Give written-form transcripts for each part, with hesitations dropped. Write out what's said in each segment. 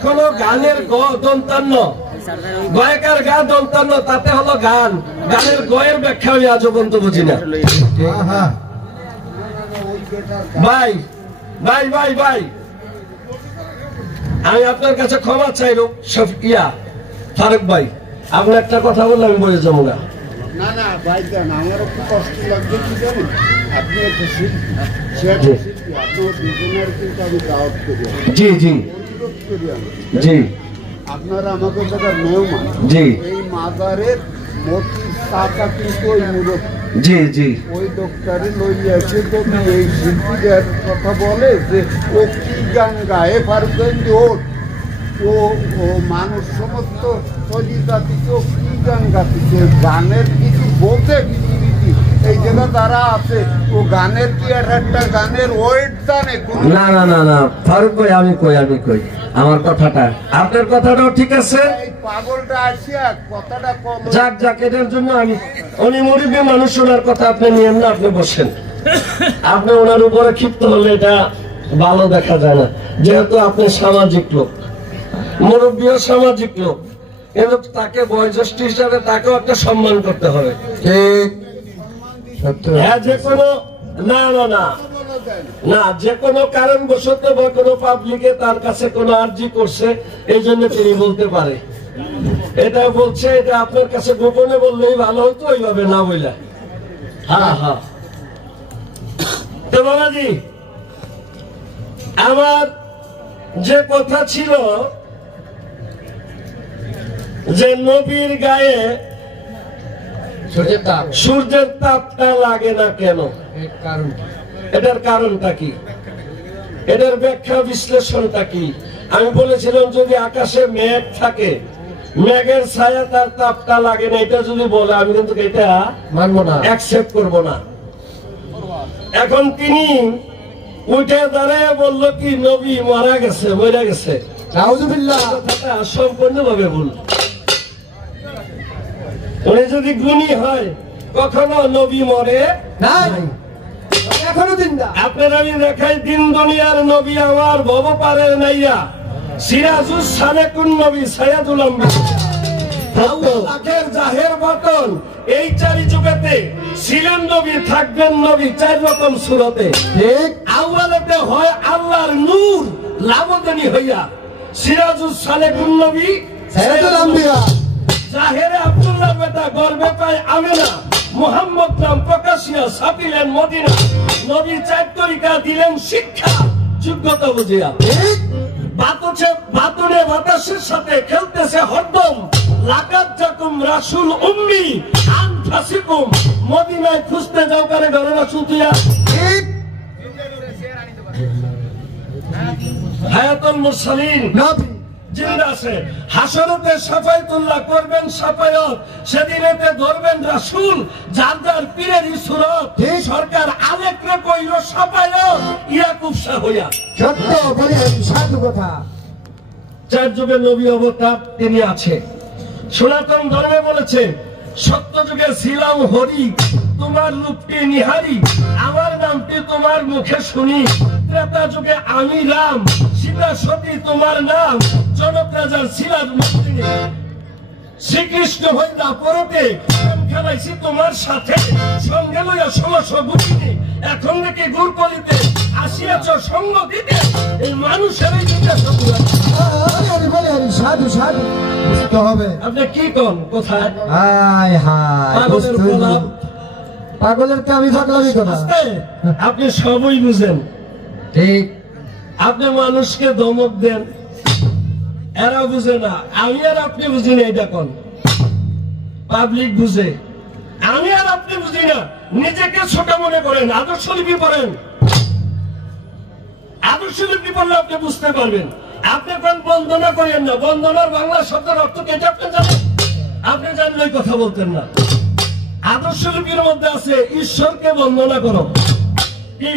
এখনো গানের দন্তান্ন, গয়কার গা দন্তান্ন, তাতে হলো গান, গানের গয়ের ব্যাখ্যা আমি আজও পর্যন্ত বুঝি না। ভাই ভাই ভাই ভাই, আমি আপনার কাছে ক্ষমা চাই ফারুক ভাই, আপনি একটা কথা বললে আমি বলে যাবো না। না না ভাই দেন, আমারও খুব কষ্ট লাগবে কি জানেন, আপনি একটা শিল্পী, আপনি দুজনের কিন্তু আমি দাওয়াত করি, জি জি অনুরোধ করি আমি, জি আপনারা আমাকে যারা মেহমান, জি এই মাজারের মূর্তির টাকা কিন্তু ওই মুরত, জি জি ওই লোকটারে লইয়াছে, যদি এই শিল্পীদের কথা বলে যে ও কি গান গায়ে পারবেন, ও ও মানুষ সমস্ত তৈরি জাতিকে কি গান গাতিছে, গানের কিছু বলতে পৃথিবীতে এই জায়গা যারা আছে, ও গানের কি আর একটা গানের ওয়েট জানে? না না না না ফারুক ভাই, আমি কই আমার কথাটা, আপনার কথাটাও ঠিক আছে। এই পাগলটা আসিয়া কথাটা কম যাক যাক, এটার জন্য আমি উনি মুরব্বী মানুষ, ওনার কথা আপনি নিয়েন না, আপনি বসেন। আপনি ওনার উপরে ক্ষিপ্ত হলে এটা ভালো দেখা যায় না, যেহেতু আপনি সামাজিক লোক, মুরব্বীও সামাজিক লোক, কিন্তু তাকে বয়োজ্যেষ্ঠ হিসাবে তাকেও একটা সম্মান করতে হবে। হ্যাঁ, যে কোনো না না না না, যে কোনো কারণবশত বা কোনো পাবলিকে তার কাছে কোনো আর্জি করছে, এই জন্য তিনি বলতে পারে, এটা বলছে, এটা আপনার কাছে গোপনে বললেই ভালো হতো, ওইভাবে না বললে। হ্যাঁ হ্যাঁ, তো বাবাজি, আমার যে কথা ছিল যে নবীর গায়ে সূর্যের তাপটা লাগে না কেন, এটার কারণটা কি, এটার ব্যাখ্যা বিশ্লেষণটা কি? আমি বলেছিলাম যদি আকাশে মেঘ থাকে, মেঘের ছায়া তার তাপটা লাগে না, এটা যদি বলে আমি কিন্তু এটা মানবো না, অ্যাকসেপ্ট করবো না। এখন তিনি উঠে দাঁড়ায় বললো কি নবী মারা গেছে, মরে গেছে, কথাটা সম্পূর্ণভাবে ভুল। উনি যদি গুণী হয়, কখনো নবী মরে নাই, এখনো জিন্দা। আপনার আমি দেখাই, দিন দুনিয়ার নবী আমার ভব পারের নাইয়া, সিরাজুস সালেকুন নবী সাইয়্যিদুল আম্বিয়া, আখের জাহের বাতন, এই চারি যুগেতে ছিলেন নবী, থাকবেন নবী, চার রকম সুরতে। ঠিক, আউয়ালেতে হয় আল্লাহর নূর লাবদানি হইয়া, সিরাজুস সালেকুন নবী সাইয়্যিদুল আম্বিয়া, জাহেরে আব্দুল্লাহ বেটা, গর্বে পায় আমেনা, মুহাম্মদ নাম প্রকাশিয়া ছাপিলেন মদিনা, নবীর চার তরিকা দিলেন শিক্ষা, যোগ্যতা বুঝিয়া। বাতুরে বাতাসের সাথে খেলতেছে হরদম, লাকাত জাকুম রাসূল উম্মি আন ফাসিকুম, মদিনায় খুঁজতে যাও কারে ঘরে রাসূল দিয়া। হায়াতুল মুরসালিন নবী জিন্দা আছে, হাসরতে সাফায়াতুল্লাহ করবেন সাফায়াত, সেদিনেতে ধরবেন রাসূল, যার যার পীরের সুরত, সরকার আলেকরে কইল সাফায়াত, ইয়াকুব শাহ হইয়া। সত্য বলেন, সাধু কথা। চার যুগে নবী অবতার তিনি আছে। সনাতন ধর্মে বলেছে, সত্য যুগে ছিলাম হরি, তোমার রূপটি নিহারি, আমার নামটি তোমার মুখে শুনি, ত্রেতা যুগে আমি রাম, সীতা সতী তোমার নাম, জনক রাজার ছিলাম মন্ত্রিনী, শ্রীকৃষ্ণ হইলা পরতে খেলাইছি তোমার সাথে, সঙ্গে লইয়া 16 বুঝিনি, এখন নাকি গুরকলিতে আসিয়াছ সঙ্গ দিতে, এই মানুষের সাধু সাধু বুঝতে হবে। আপনি কি কোন কোথায়? হায় হায়, পাগলের কামি পাগলামি কথা, আপনি সবই বুঝেন। ঠিক, আপনি মানুষকে ধমক দেন, এরা বুঝে না, আমি আর আপনি বুঝি না, এটা কোন পাবলিক বুঝে, আমি আর আপনি বুঝি না। নিজেকে ছোট মনে করেন, আদর্শ লিপি পড়েন, আদর্শ লিপি পড়লে আপনি বুঝতে পারবেন। আপনি কোন বন্দনা করেন না, বন্দনার বাংলা শব্দের অর্থ কেটে আপনি জানেন, আপনি জানলেই কথা বলতেন না। আদর্শ লিপির মধ্যে আছে ঈশ্বরকে বন্দনা করো, কি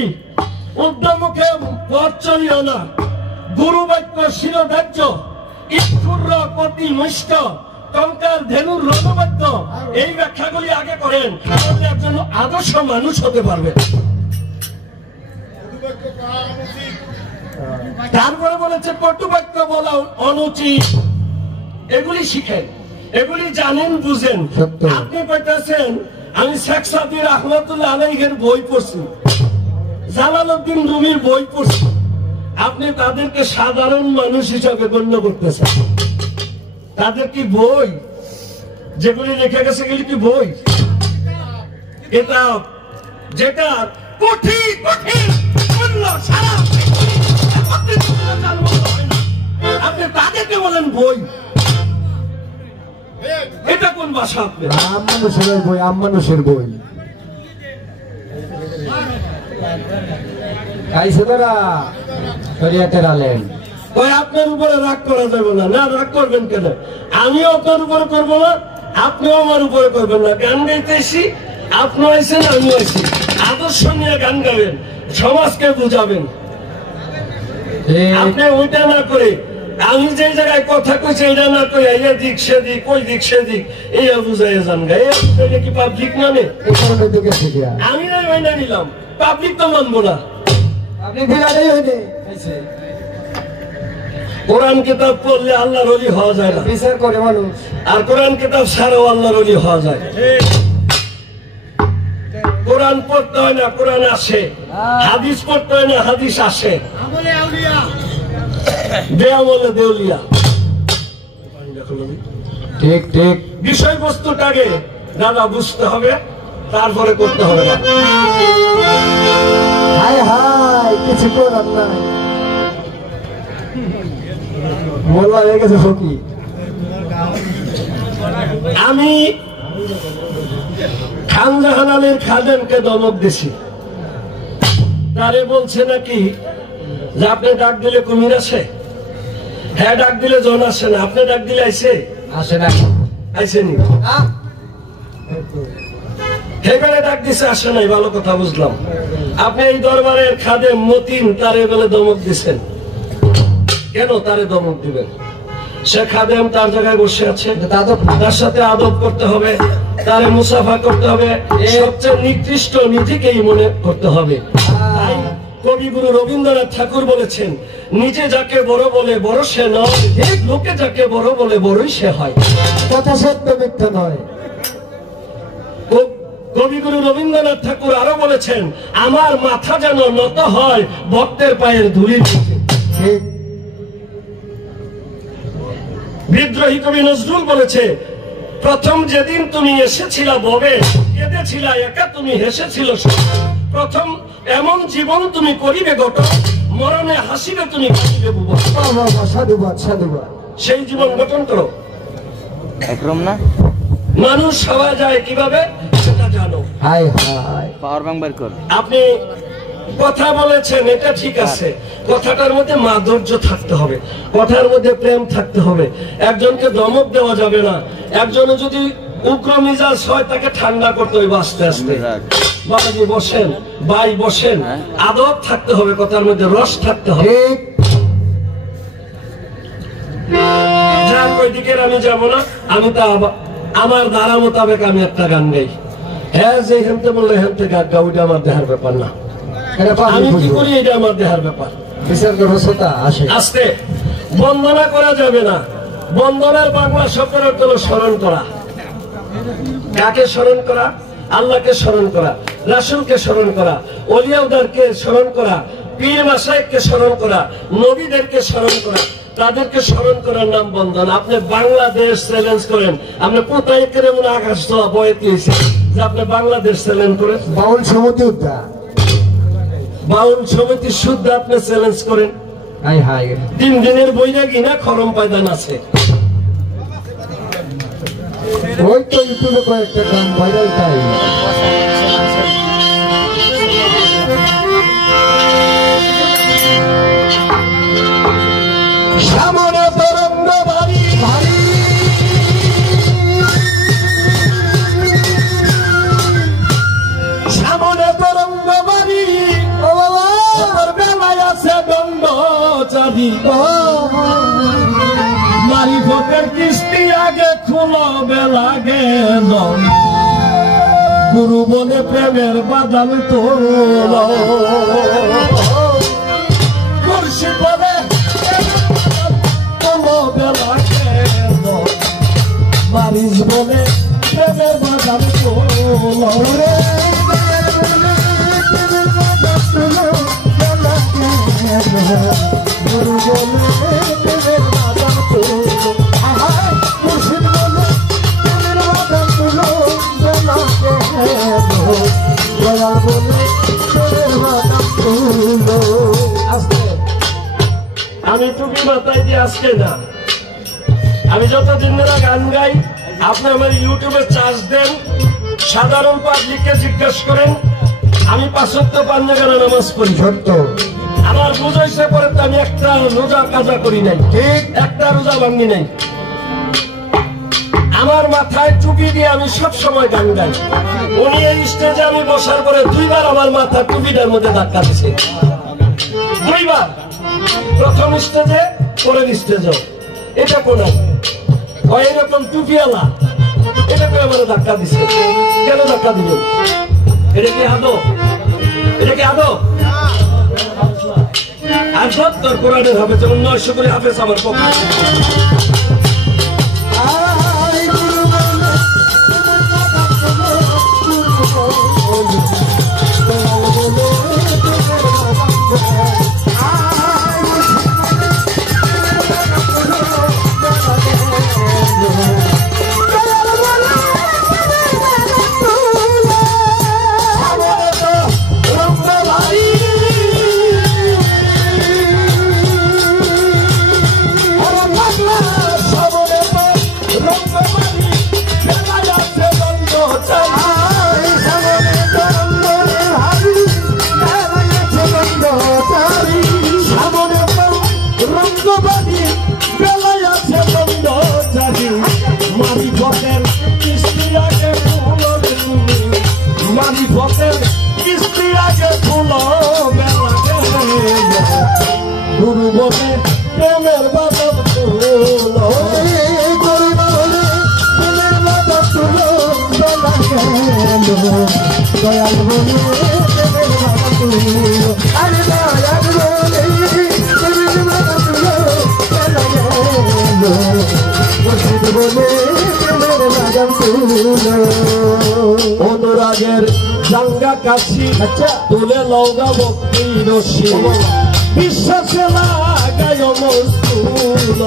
উদ্যমুখে পথ চলিও না, গুরু বাক্য শিরোধার্য, ইক্ষুর প্রতি মুষ্ট, টঙ্কার ধেনুর রণবাক্য, এই ব্যাখ্যাগুলি আগে করেন, তাহলে একজন আদর্শ মানুষ হতে পারবে। তারপরে বলেছে কটুবাক্য বলা অনুচিত, এগুলি শিখেন, এগুলি জানেন বুঝেন। আপনি বলতেছেন আমি শেখ সাদি রহমতুল্লাহ আলাইহির বই পড়ছি, জালালউদ্দিন রুমির বই পড়ছি, আপনি তাদেরকে সাধারণ মানুষ হিসাবে গণ্য করতেছেন। তাদের কি বই যেগুলি লেখা গেছে এগুলি কি বই? এটা যেটা কঠিন কঠিন সারা আপনি তাদেরকে বলেন বই, এটা কোন ভাষা? আপনি মানুষের বই, মানুষের বই খাইছে তোরা শরিয়াতের আলেম। ওই আপনার উপরে রাগ করা যাবে না। না, রাগ করবেন কেন? আমিও আপনার উপরে করবো না, আপনিও আমার উপরে করবেন না। গান গাইতেছি, আপনি আইসেন, আমিও আইসি, আদর্শ নিয়ে গান গাবেন, সমাজকে বুঝাবেন। আপনি ওইটা না করে আমি যে জায়গায় কথা কইছি এটা না করে এই দিক সেদিক ওই দিক সেদিক এই বুঝাই যান গা। এই কি পাবলিক মানে? আমি না মাইনা নিলাম, পাবলিক তো মানবো না। কোরআন কিতাব পড়লে আল্লাহর ওলি হওয়া যায় না, বিচার করে মানুষ। আর কোরআন কিতাব ছাড়াও আল্লাহর ওলি হওয়া যায়। কোরআন পড়তে হয় না, কোরআন আসে। হাদিস পড়তে হয় না, হাদিস আসে। দেয়ামলে দেউলিয়া। ঠিক ঠিক বিষয়বস্তুটাকে দাদা বুঝতে হবে, তারপরে করতে হবে না। হাই হাই কিছু করার নাই, মোল্লা হয়ে গেছে ফকির। আমি খানজাহান আলীর খাদেমকে দমক দিছি, তারে বলছে নাকি যে আপনি ডাক দিলে কুমির আসে। হ্যাঁ, ডাক দিলে জন আসে না, আপনি ডাক দিলে আইসে? আসে না। আইসেনি। সেখানে ডাক দিছে, আসে নাই, ভালো কথা বুঝলাম। আপনি এই দরবারের খাদেম মতিন তারে বলে দমক দিছেন, কেন তারে দমক দিবেন? সে খাদেম তার জায়গায় বসে আছে, তার সাথে আদব করতে হবে, তারে মুসাফা করতে হবে, সবচেয়ে নিকৃষ্ট নিজেকেই মনে করতে হবে। তাই কবিগুরু রবীন্দ্রনাথ ঠাকুর বলেছেন, নিজে যাকে বড় বলে বড় সে নয়, লোকে যাকে বড় বলে বড়ই সে হয়। কথা সত্য মিথ্যা নয়। কবিগুরু রবীন্দ্রনাথ ঠাকুর আরো বলেছেন, আমার মাথা যেন নত হয় ভক্তের পায়ের ধুলির নিচে। বিদ্রোহী কবি নজরুল বলেছে, প্রথম যেদিন তুমি এসেছিলা ববে, কেঁদেছিলা একা তুমি হেসেছিল। প্রথম এমন জীবন তুমি করিবে গঠন, মরণে হাসিবে তুমি কাঁদিবে বুবা। সাধুবাদ সাধুবাদ। সেই জীবন গঠন করো। একরম না মানুষ হওয়া যায় কিভাবে সেটা জানো। হাই হাই পাওয়ার ব্যাংক বের কর। আপনি কথা বলেছেন, এটা ঠিক আছে, কথাটার মধ্যে মাধুর্য থাকতে হবে, কথার মধ্যে প্রেম থাকতে হবে। একজনকে দমক দেওয়া যাবে না। একজনে যদি উগ্র মিজাজ হয় তাকে ঠান্ডা করতে হবে আস্তে আস্তে। বাবাজি বসেন, ভাই বসেন, আদব থাকতে হবে, কথার মধ্যে রস থাকতে হবে। যার ওই দিকের আমি যাব না, আমি তা আমার ধারা মোতাবেক আমি একটা গান গাই। হ্যাঁ, যে হেমতে বললে হেমতে গান গা, ওইটা আমার দেহার ব্যাপার না। আমি কি করি এটা আমার দেহার ব্যাপার। বিচার করবো আসে। আস্তে বন্দনা করা যাবে না। বন্দনার বাংলা শব্দের অর্থ হলো স্মরণ করা। কাকে স্মরণ করা? আল্লাহকে স্মরণ করা, রাসূলকে স্মরণ করা, ওলিয়াউদ্দারকে স্মরণ করা, পীর মাশায়েখকে স্মরণ করা, নবীদেরকে স্মরণ করা, তাদেরকে স্মরণ করার নাম বন্দনা। আপনি বাংলাদেশ চ্যালেঞ্জ করেন, আপনি কোথায় করে মনে আকাশ ছোঁয়া বয়েতে যে আপনি বাংলাদেশ চ্যালেঞ্জ করেন? বাউল সমিতি উদ্যান, বাউল সমিতি শুদ্ধ আপনি চ্যালেঞ্জ করেন। হাই হাই 3 দিনের বৈরাগী না খরম পায়দান আছে। ওই তো ইউটিউবে কয়েকটা গান ভাইরাল তাই। সামনে তরঙ্গ ভারী ভারী, সামনে তরঙ্গ বাড়ি, ও বাবা তোর বেলায় আছে দণ্ড চাবি। মারিফতের কিস্তি আগে খুলো বেলা গেল, গুরু বলে প্রেমের বাদাম তোল। মুর্শিদ বলে প্রেমের বাজার তোলো রে গুরু বলে প্রেমের বাজার তোলো মুর্শিদ বলে প্রেমের বাজার তোলো দয়াল বলে প্রেমের বাজার তোলো। আজকে আমি টুপি মাথায় দিয়ে আজকে না, আমি যতদিন ধরে গান গাই, আপনি আমার ইউটিউবে চার্জ দেন, সাধারণ পাবলিককে জিজ্ঞেস করেন আমি 5 ওয়াক্ত পাঞ্জাগানা নামাজ পড়ি। সত্য আমার বুঝাইছে পরে তো আমি একটা রোজা কাজা করি নাই, ঠিক একটা রোজা ভাঙি নাই। আমার মাথায় টুপি দিয়ে আমি সব সময় গান গাই। উনি এই স্টেজে আমি বসার পরে 2 বার আমার মাথা টুপিটার মধ্যে ধাক্কা দিছে, 2 বার, প্রথম স্টেজে পরের স্টেজেও। এটা কোনায় এরকম টুপিওয়ালা এটাকে আমার ধাক্কা দিছে, কেন ধাক্কা দিবেন? এটা কি আদব? এটা কি আদব? আর সত্তর কোরআনের হাফেজ, যেমন 900 করে হাফেজ আমার পক্ষে। গুরু বলে প্রেমের বাজার তোলো, গুরু বলে প্রেমের বাজার তোলো, দয়াল বলে প্রেমের বাজার তোলো, আরে দয়াল বলে প্রেমের বাজার তোলো, মুর্শিদ বলে প্রেমের বাজার তোলো। অনুরাগের জাঙ্গা কাছি তুলে লওগা ভক্তি রশি, বিশ্বাসে লাগায় মস্তুল,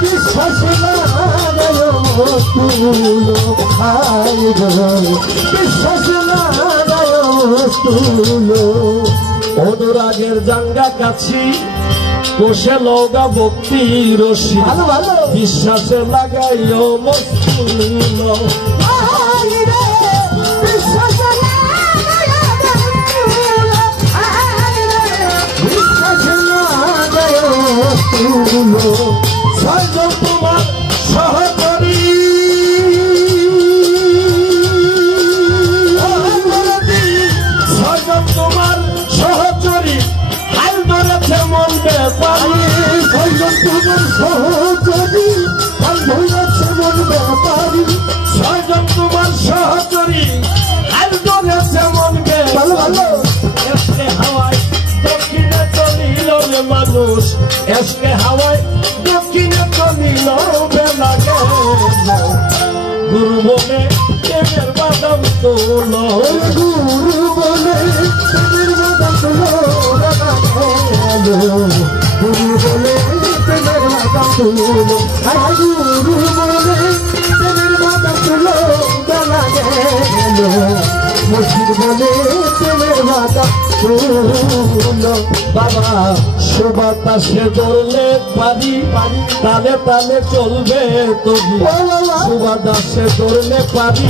বিশ্বাসে লাগায় মস্তুল, বিশ্বাসে লাগায় মস্তুল। অনুরাগের জাঙ্গা কাছি বসে লগা ভক্তি রশি, বিশ্বাসে লাগায় মস্তুল, ছয়জন তোমার সহকারী, ছয়জন তোমার সহচরী, হাল ধরেছে মন ব্যাপারী, ছয়জন তোমার সহচরী, হাল ধরেছে মন ব্যাপারী, ছয়জন তোমার সহচরী, হাল ধরেছে মন ব্যাপারী। হাওয়ায় দক্ষিণে চলিল মানুষ, এসকে হাওয়ায় দক্ষিণে চলিল বেলা গেল, গুরু বলে প্রেমের বাদাম তোলো, গুরু বলে প্রেমের বাদাম তোলো, গুরু বলে প্রেমের বাদাম তোলো, গুরু বলে প্রেমের বাদাম তোলো, বেলা গেল, মুর্শিদ বলে প্রেমের বাদাম তোলো। বাবা সুবাতাসে দৌড়লে পারি, তালে তালে চলবে তবু, সুবাতাসে দৌড়লে পারি,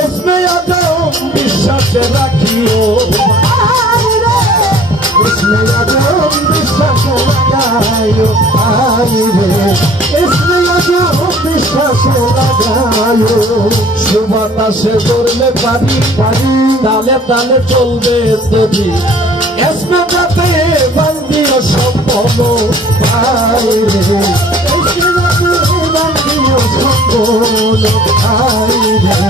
এসমে আদম বিশ্বাসে রাখিও, এসমে আদম বিশ্বাসে লাগাইও, এসমে আদম বিশ্বাসে লাগাইও, সুবাতাসে দৌড়লে পারি, তালে তালে চলবে তবি, এসমে যাতে বান্দিও সম্ভব পাইরে, এসমে যাতে বান্দিও সম্ভব পাইরে,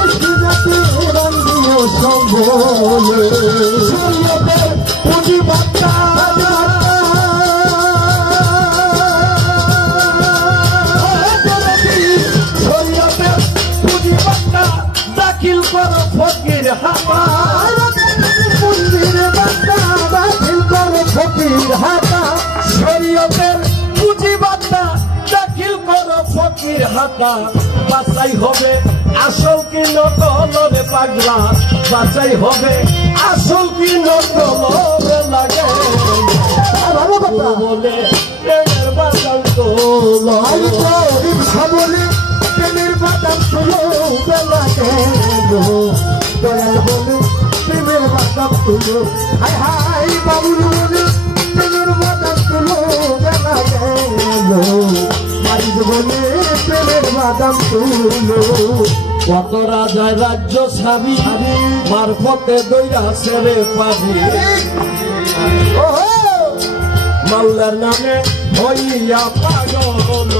এসমে যাতে বান্দিও সম্ভব, শরীয়তের পুঁজি বার্তা খাতা দাখিল করো ফকির হাতা বাঁচাই হবে আসল কি নকল রে পাগলা বাঁচাই হবে আসল কি নকল রে লাগে বলে প্রেমের বাদাম তোলো সাবলে প্রেমের বাদাম তোলো বেলা গেল দয়াল বলে প্রেমের বাদাম তোলো হায় হায় বাবুল বলে প্রেমের বাদাম তোলো বেলা গেল মারিদ বলে প্রেমের বাদাম তোলো কত রাজায় রাজ্য ছাবি মারফতে দইরা সেরে পাবি মাওলার নামে হইয়া পাগল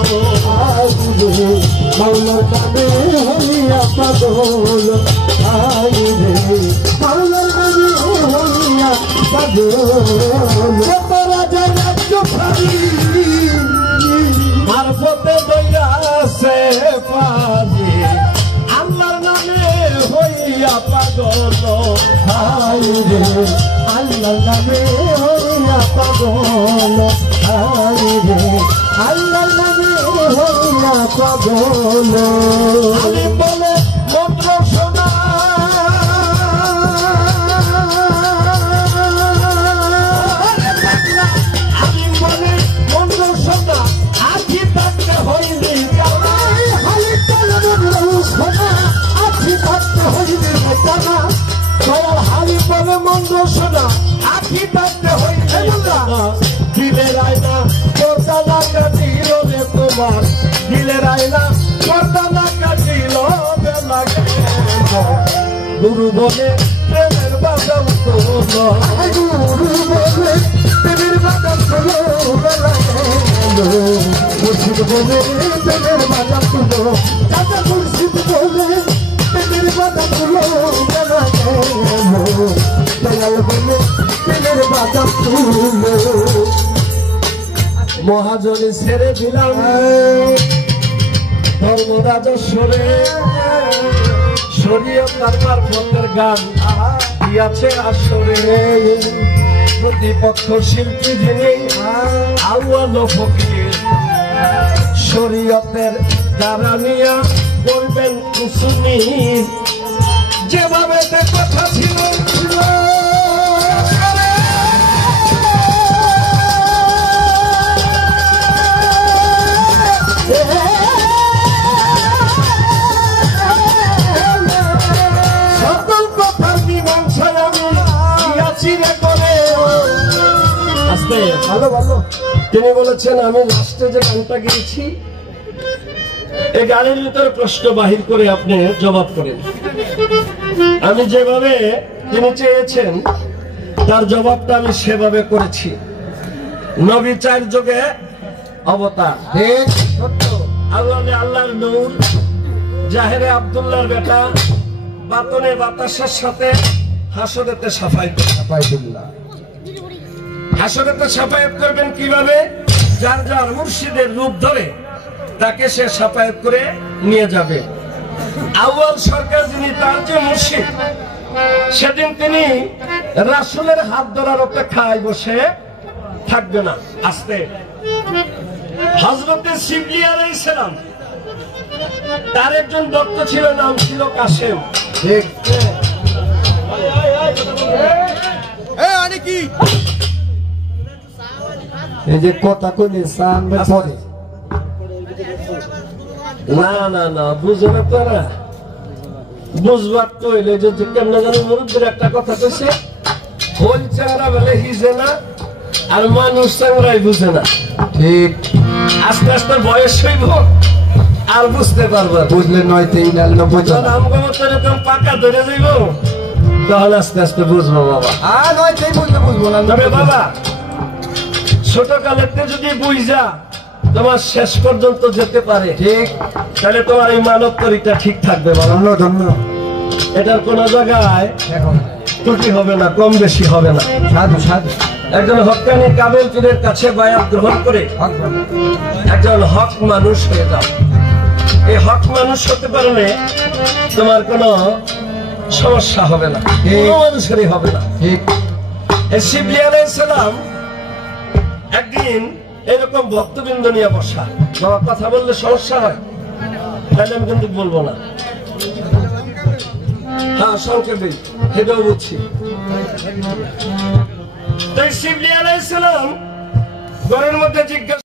মাওলার নামে হইয়া পাগল আই রে মাওলার নামে হইয়া পাগল কত রাজায় রাজ্য ছাবি মারফতে দইরা সে পাবি আল্লাহর নামে হইয়া পাগল আই রে আল্লাহর নামে হইয়া পাগল আই রে আল্লাহর নামে হইয়া পাগল আমি বলে মন্ত্র শোনা আমি বলে মন্ত্র শোনা আখি থাকতে হইলি হালি কালাম শোনা আছি থাকতে হইবে না দয়াল হালি বলে মন্ত্র শোনা আখি থাকতে হইলি দিলের আয়না পর্দা না কাটিল রে তোমার দিলের আয়না পর্দা না কাটিল বেলা গেল গুরু বলে প্রেমের বাদাম তোলো গুরু বলে প্রেমের বাদাম তোলো বেলা গেল মুর্শিদ বলে প্রেমের বাদাম তোলো দাদা মুর্শিদ বলে প্রেমের বাদাম তোলো বেলা গেল দয়াল বলে প্রেমের বাদাম তোলো মহাজনে ছেড়ে দিলাম ধর্মরাজস্বরে শরীয়ত তার ফলের গান দিয়াছে আসরে প্রতিপক্ষ শিল্পী যিনি আউয়াল ফকির শরীয়তের দ্বারা নিয়া বলবেন কুসুমি যেভাবে কথা ছিল ভালো ভালো তিনি বলেছেন আমি লাস্টে যে গানটা গেয়েছি এই গানের ভিতরে প্রশ্ন বাহির করে আপনি জবাব করেন আমি যেভাবে তিনি চেয়েছেন তার জবাবটা আমি সেভাবে করেছি নবী 4 যুগে অবতার আল্লাহর নূর জাহেরে আব্দুল্লাহর বেটা বাতনে বাতাসের সাথে হাসরেতে সাফাইতুল্লাহ হাসরেতে সাফায়াত করবেন কিভাবে যার যার মুর্শিদের রূপ ধরে তাকে সে সাফায়াত করে নিয়ে যাবে আউয়াল সরকার যিনি তার যে মুর্শিদ সেদিন তিনি রাসূলের হাত ধরার অপেক্ষায় বসে থাকবে না আস্তে হযরতে শিবলি আলাইহিস সালাম তার একজন ভক্ত ছিল নাম ছিল কাসেম ঠিক কি এই যে কথা কইলে সামনে পড়ে না না না বুঝে না তোরা বুঝবার তো হইলে যে কেমন জানি মুরব্বীর একটা কথা কইছে হল চাংরা বলে হিজে না আর মানুষ চাংরাই বুঝে না ঠিক আস্তে আস্তে বয়স হইব আর বুঝতে পারবো বুঝলে 9 যখন আমগো এরকম পাকা ধরে যাইব তখন আস্তে আস্তে বুঝবো বাবা আর 9 বুঝবো না তবে বাবা ছোট কালেতে যদি বুঝা তোমার শেষ পর্যন্ত যেতে পারে ঠিক তাহলে তোমার এই মানব তরিকা ঠিক থাকবে বাবা ধন্য এটার কোন জায়গায় ত্রুটি হবে না কম বেশি হবে না সাধু সাধু একজন হক্কানি কাবেল পীরের কাছে বায়াত গ্রহণ করে একজন হক মানুষ হয়ে যাও এই হক মানুষ হতে পারলে তোমার কোনো সমস্যা হবে না কোনো মানুষেরই হবে না ঠিক শিবলি আলাইহিস সালাম একদিন এরকম ভক্তবৃন্দ নিয়ে বসা। বাবা কথা বললে সমস্যা হয়, তাহলে আমি কিন্তু বলবো না। হ্যাঁ সংক্ষেপে সেটাও বুঝছি। তাই শিবলি আলাইহিস সালাম ঘরের মধ্যে জিজ্ঞাসা